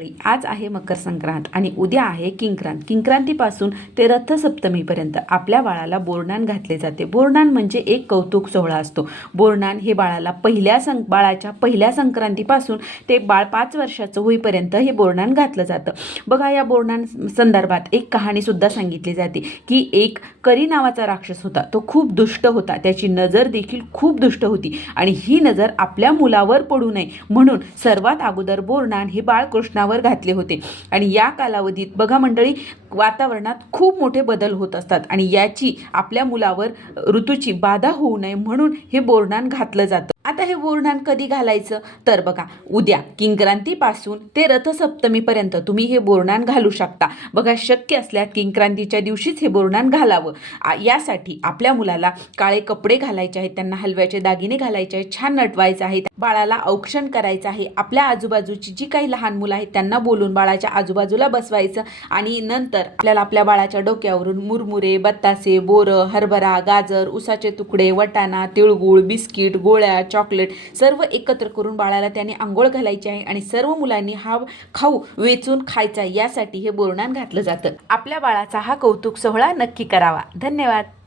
मंडळी, आज आहे मकर संक्रांत आणि उद्या आहे किंक्रांत. किंक्रांतीपासून ते रथसप्तमीपर्यंत आपल्या बाळाला बोरनान घातले जाते. बोरनान म्हणजे एक कौतुक सोहळा असतो. बोरनान हे बाळाला बाळाच्या पहिल्या संक्रांतीपासून ते बाळ 5 वर्षाचं होईपर्यंत हे बोरनान घातलं जातं. बघा, या बोरनान संदर्भात एक कहाणीसुद्धा सांगितली जाते की एक करी नावाचा राक्षस होता. तो खूप दुष्ट होता. त्याची नजर देखील खूप दुष्ट होती आणि ही नजर आपल्या मुलावर पडू नये म्हणून सर्वात अगोदर बोरनान हे बाळ कृष्णावर घातले होते. आणि या कालावधीत बघा मंडळी, वातावरणात खूप मोठे बदल होत असतात आणि याची आपल्या मुलावर ऋतूची बाधा होऊ नये म्हणून हे बोरनान घातलं जातं. आता हे बोरनान कधी घालायचं तर बघा, उद्या किंक्रांतीपासून ते रथसप्तमीपर्यंत तुम्ही हे बोरनान घालू शकता. बघा, शक्य असल्यास किंक्रांतीच्या दिवशीच हे बोरनान घालावं. यासाठी आपल्या मुलाला काळे कपडे घालायचे आहेत, त्यांना हलव्याचे दागिने घालायचे आहेत, छान नटवायचं आहे, बाळाला औक्षण करायचं आहे. आपल्या आजूबाजूची जी काही लहान मुलं आहेत त्यांना बोलून बाळाच्या आजूबाजूला बसवायचं आणि नंतर आपल्याला आपल्या बाळाच्या डोक्यावरून मुरमुरे, बत्तासे, बोरं, हरभरा, गाजर, उसाचे तुकडे, वटाणा, तिळगुळ, बिस्किट, गोळ्या, चॉकलेट सर्व एकत्र करून बाळाला त्याने आंघोळ घालायची आहे आणि सर्व मुलांनी हा खाऊ वेचून खायचा. यासाठी हे बोरनान घातलं जातं. आपल्या बाळाचा हा कौतुक सोहळा नक्की करावा. धन्यवाद.